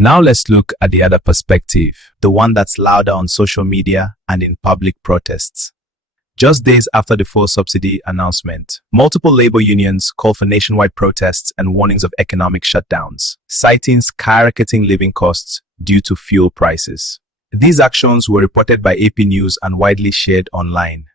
Now let's look at the other perspective, the one that's louder on social media and in public protests. Just days after the fuel subsidy announcement, multiple labor unions called for nationwide protests and warnings of economic shutdowns, citing skyrocketing living costs due to fuel prices. These actions were reported by AP News and widely shared online.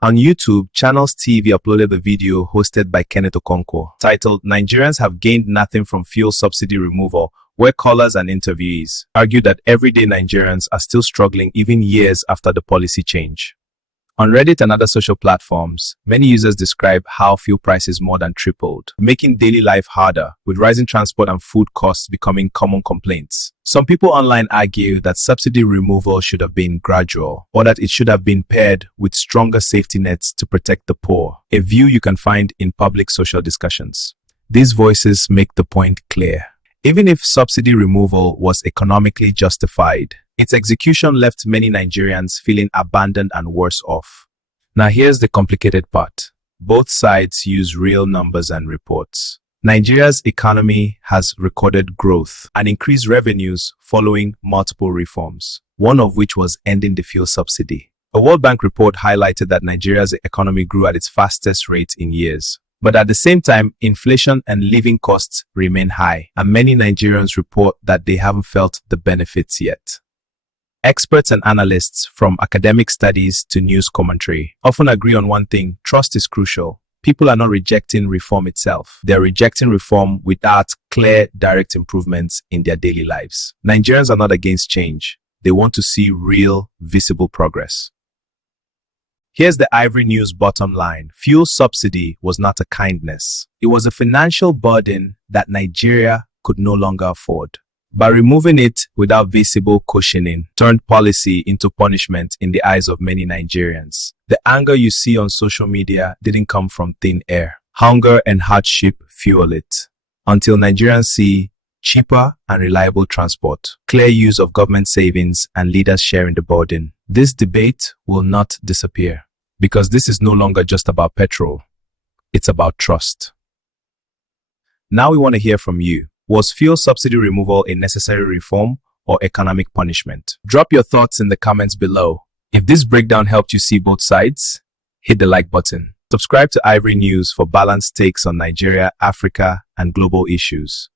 On YouTube, Channels TV uploaded a video hosted by Kenneth Okonkwo titled "Nigerians Have Gained Nothing from Fuel Subsidy Removal," where callers and interviewees argued that everyday Nigerians are still struggling even years after the policy change. On Reddit and other social platforms, many users describe how fuel prices more than tripled, making daily life harder, with rising transport and food costs becoming common complaints. Some people online argue that subsidy removal should have been gradual, or that it should have been paired with stronger safety nets to protect the poor, a view you can find in public social discussions. These voices make the point clear. Even if subsidy removal was economically justified, its execution left many Nigerians feeling abandoned and worse off. Now here's the complicated part. Both sides use real numbers and reports. Nigeria's economy has recorded growth and increased revenues following multiple reforms, one of which was ending the fuel subsidy. A World Bank report highlighted that Nigeria's economy grew at its fastest rate in years. But at the same time, inflation and living costs remain high, and many Nigerians report that they haven't felt the benefits yet. Experts and analysts, from academic studies to news commentary, often agree on one thing: trust is crucial. People are not rejecting reform itself. They're rejecting reform without clear, direct improvements in their daily lives. Nigerians are not against change. They want to see real, visible progress. Here's the Ivory News bottom line. Fuel subsidy was not a kindness. It was a financial burden that Nigeria could no longer afford. By removing it without visible cushioning, turned policy into punishment in the eyes of many Nigerians. The anger you see on social media didn't come from thin air. Hunger and hardship fuel it. Until Nigerians see cheaper and reliable transport, clear use of government savings, and leaders sharing the burden, this debate will not disappear. Because this is no longer just about petrol. It's about trust. Now we want to hear from you. Was fuel subsidy removal a necessary reform or economic punishment? Drop your thoughts in the comments below. If this breakdown helped you see both sides, hit the like button. Subscribe to Ivory News for balanced takes on Nigeria, Africa, and global issues.